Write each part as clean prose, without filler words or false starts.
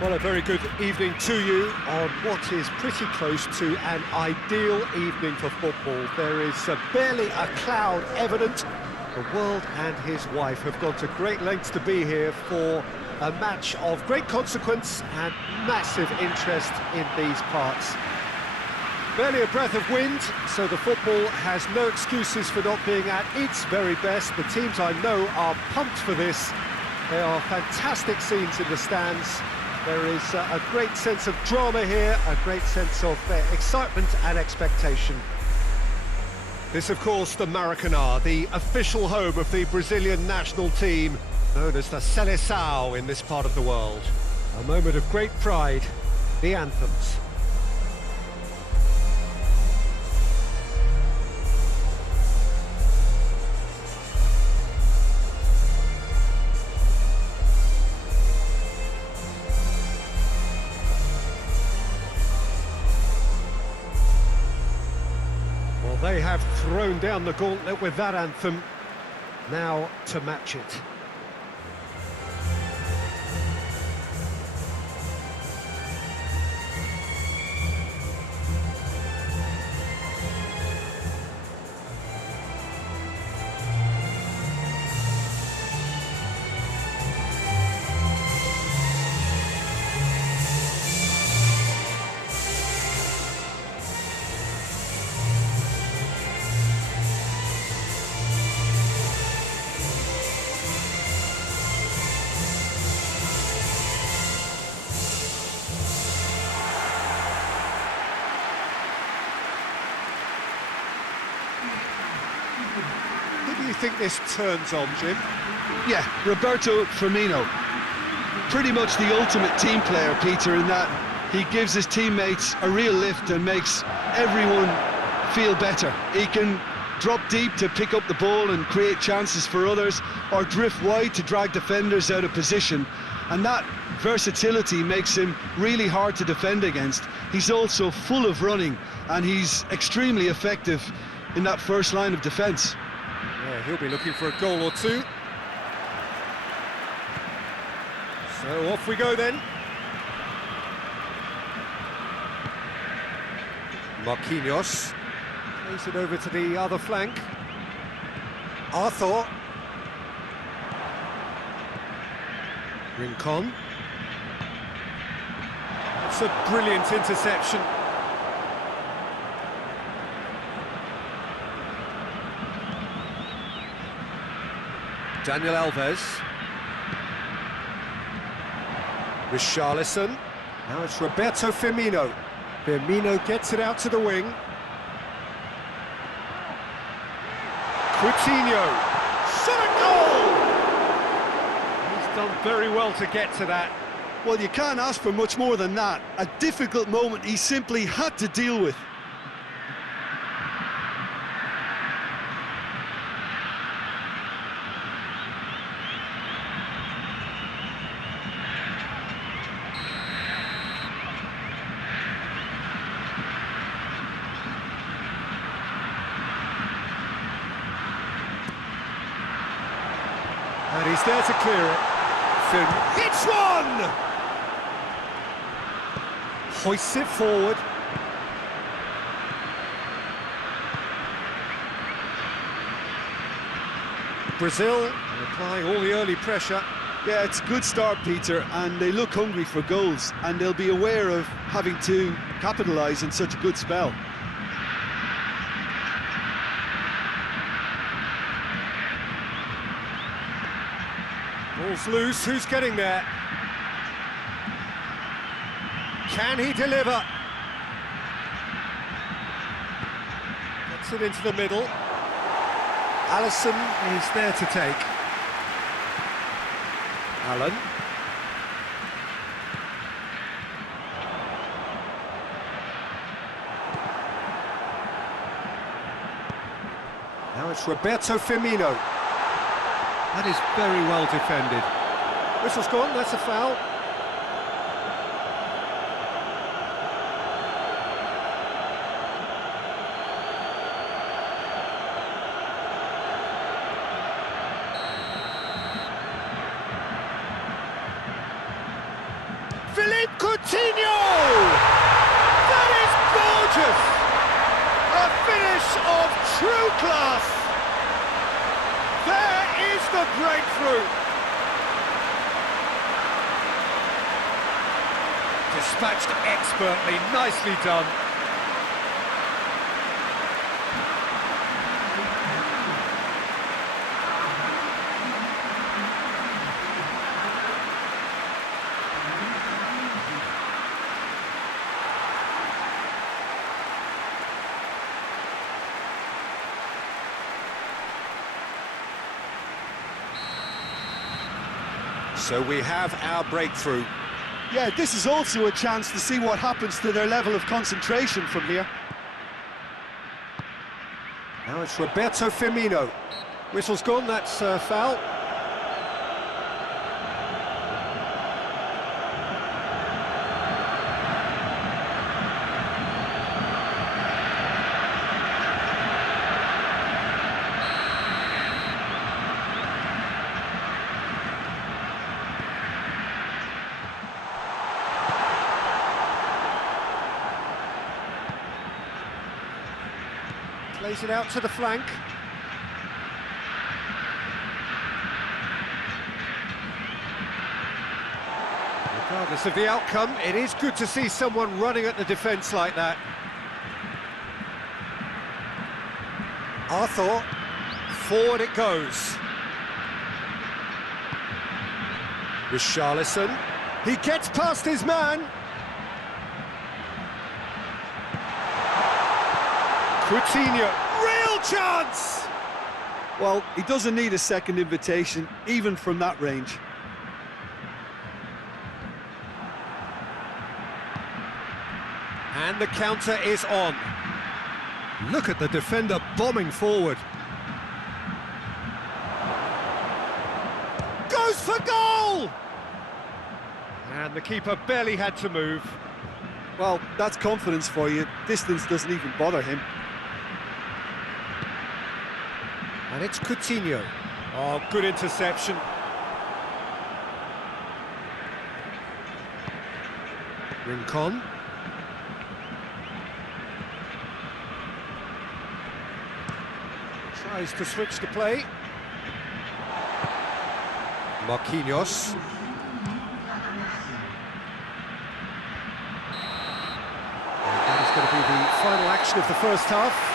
Well, a very good evening to you on what is pretty close to an ideal evening for football. There is barely a cloud evident. The world and his wife have gone to great lengths to be here for a match of great consequence and massive interest in these parts. Barely a breath of wind, so the football has no excuses for not being at its very best. The teams I know are pumped for this. There are fantastic scenes in the stands. There is a great sense of drama here, a great sense of excitement and expectation. This, of course, the Maracanã, the official home of the Brazilian national team, known as the Seleção in this part of the world. A moment of great pride, the anthems. They have thrown down the gauntlet with that anthem. Now to match it. Who do you think this turns on, Jim? Yeah, Roberto Firmino. Pretty much the ultimate team player, Peter, in that he gives his teammates a real lift and makes everyone feel better. He can drop deep to pick up the ball and create chances for others, or drift wide to drag defenders out of position. And that versatility makes him really hard to defend against. He's also full of running, and he's extremely effective in that first line of defence. Yeah, he'll be looking for a goal or two. So off we go then. Marquinhos plays it over to the other flank. Arthur. Rincon. That's a brilliant interception. Daniel Alves. Richarlison. Now it's Roberto Firmino. Firmino gets it out to the wing. Coutinho. Shot a goal! He's done very well to get to that. Well, you can't ask for much more than that. A difficult moment he simply had to deal with. And he's there to clear it. Finn hits one! Hoists it forward. Brazil applying all the early pressure. Yeah, it's a good start, Peter, and they look hungry for goals, and they'll be aware of having to capitalise in such a good spell. Ball's loose, who's getting there? Can he deliver? Gets it into the middle. Alisson is there to take. Allen. Now it's Roberto Firmino. That is very well defended. Whistle's gone, that's a foul. pass of true class! There is the breakthrough! Dispatched expertly, nicely done. So we have our breakthrough. Yeah, this is also a chance to see what happens to their level of concentration from here. Now it's Roberto Firmino. Whistle's gone, that's foul. Plays it out to the flank. Regardless of the outcome, it is good to see someone running at the defence like that. Arthur, forward it goes. Richarlison, he gets past his man. Coutinho, real chance! Well, he doesn't need a second invitation, even from that range. And the counter is on. Look at the defender bombing forward. Goes for goal! And the keeper barely had to move. Well, that's confidence for you. Distance doesn't even bother him. And it's Coutinho. Oh, good interception. Rincon. Tries to switch the play. Marquinhos. And that is going to be the final action of the first half.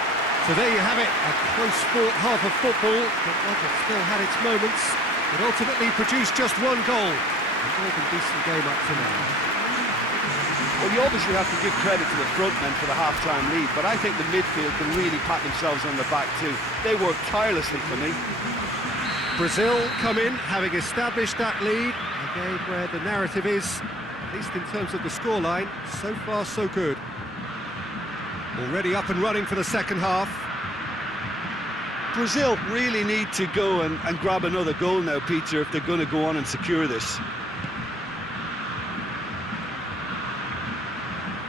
So there you have it, a close-fought half of football, but one that still had its moments. It ultimately produced just one goal. A more than decent game up to now. Well, you obviously have to give credit to the front men for the half-time lead, but I think the midfield can really pat themselves on the back too. They worked tirelessly for me. Brazil come in, having established that lead. A game where the narrative is, at least in terms of the scoreline, so far so good. Already up and running for the second half. Brazil really need to go and grab another goal now, Peter, if they're going to go on and secure this.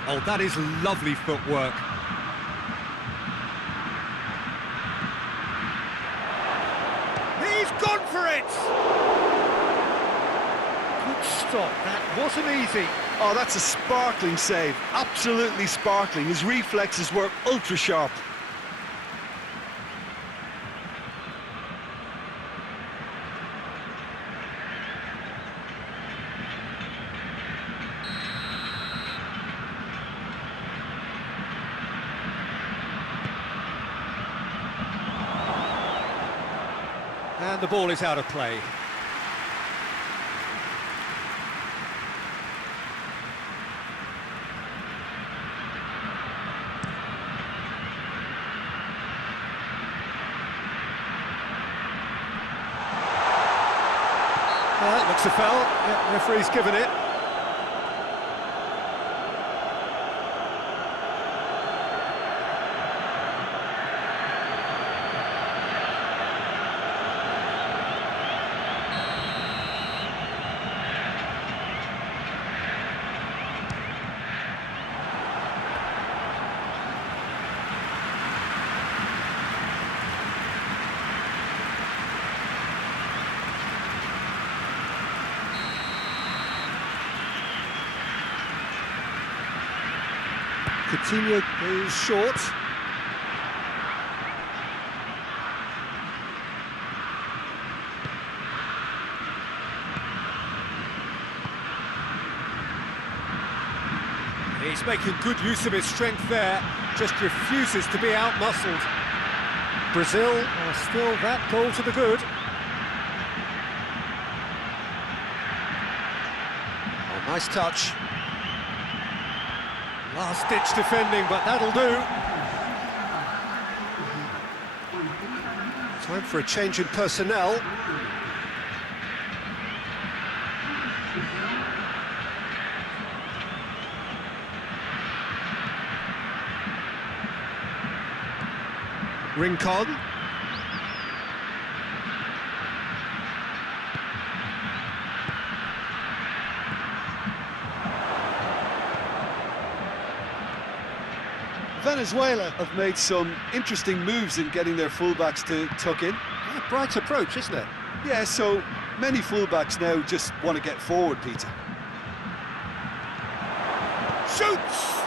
Oh, that is lovely footwork. He's gone for it! Good stop, that wasn't easy. Oh, that's a sparkling save. Absolutely sparkling. His reflexes were ultra sharp. And the ball is out of play. Looks a foul. Yeah, referee's given it. Coutinho goes short. He's making good use of his strength there, just refuses to be outmuscled. Brazil are still that goal to the good. Oh, nice touch. Last-ditch defending, but that'll do. Time for a change in personnel. Rincon. Venezuela have made some interesting moves in getting their fullbacks to tuck in. Yeah, bright approach, isn't it? Yeah, so many fullbacks now just want to get forward, Peter. Shoots!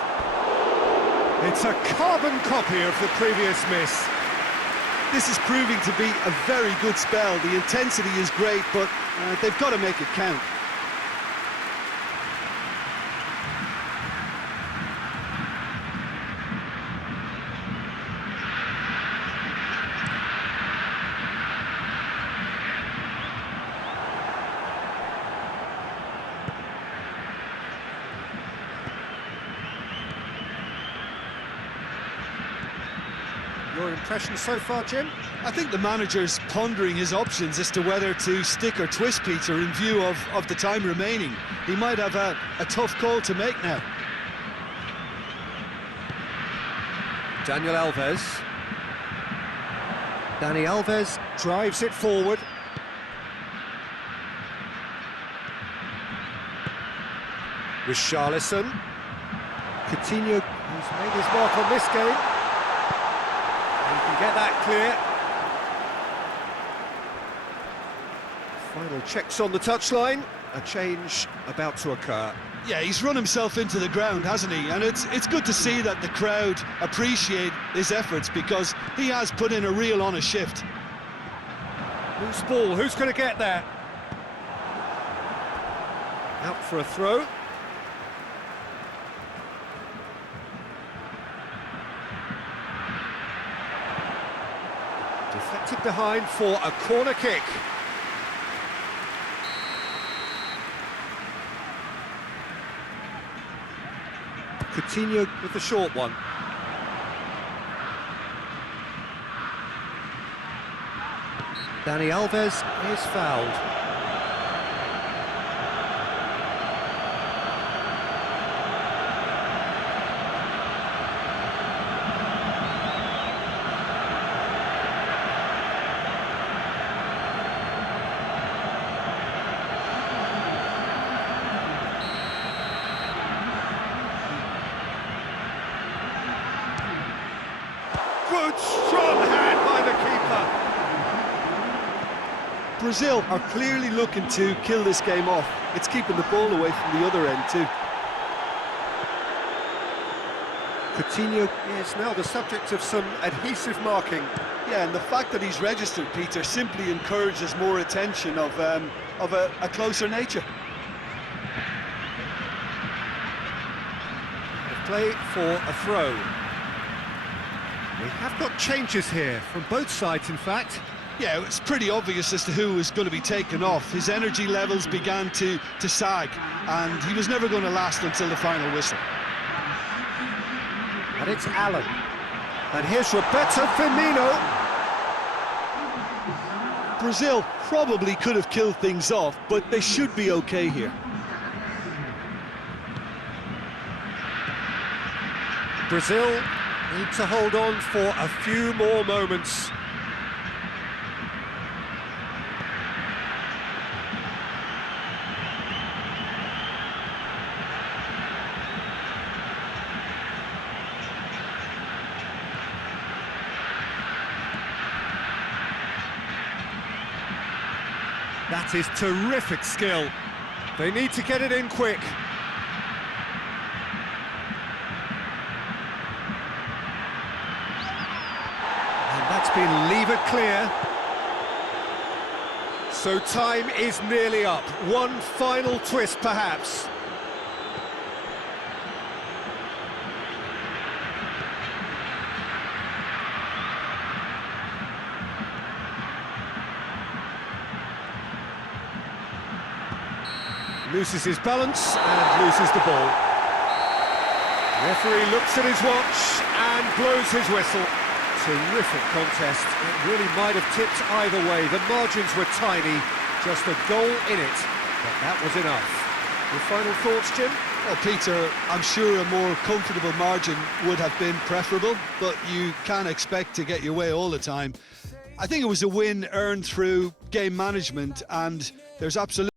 It's a carbon copy of the previous miss. This is proving to be a very good spell. The intensity is great, but they've got to make it count. Your impression so far, Jim? I think the manager's pondering his options as to whether to stick or twist, Peter, in view of the time remaining. He might have a tough call to make now. Daniel Alves. Dani Alves drives it forward. Richarlison. Coutinho, who's made his mark on this game. He can get that clear. Final checks on the touchline. A change about to occur. Yeah, he's run himself into the ground, hasn't he? And it's good to see that the crowd appreciate his efforts, because he has put in a real honest shift. Loose ball, who's going to get there? Out for a throw. Deflected behind for a corner kick. Coutinho with the short one. Dani Alves is fouled. Good, strong hand by the keeper. Brazil are clearly looking to kill this game off. It's keeping the ball away from the other end too. Coutinho is now the subject of some adhesive marking. Yeah, and the fact that he's registered, Peter, simply encourages more attention of a closer nature. The play for a throw. We have got changes here, from both sides in fact. Yeah, it's pretty obvious as to who was going to be taken off. His energy levels began to sag, and he was never going to last until the final whistle. And it's Allen. And here's Roberto Firmino. Brazil probably could have killed things off, but they should be okay here. Brazil need to hold on for a few more moments. That is terrific skill. They need to get it in quick. And that's been levered clear. So time is nearly up. One final twist, perhaps. Loses his balance and loses the ball. Referee looks at his watch and blows his whistle. Terrific contest. It really might have tipped either way. The margins were tiny, just a goal in it, but that was enough. Your final thoughts, Jim? Well, Peter, I'm sure a more comfortable margin would have been preferable, but you can't expect to get your way all the time. I think it was a win earned through game management, and there's absolutely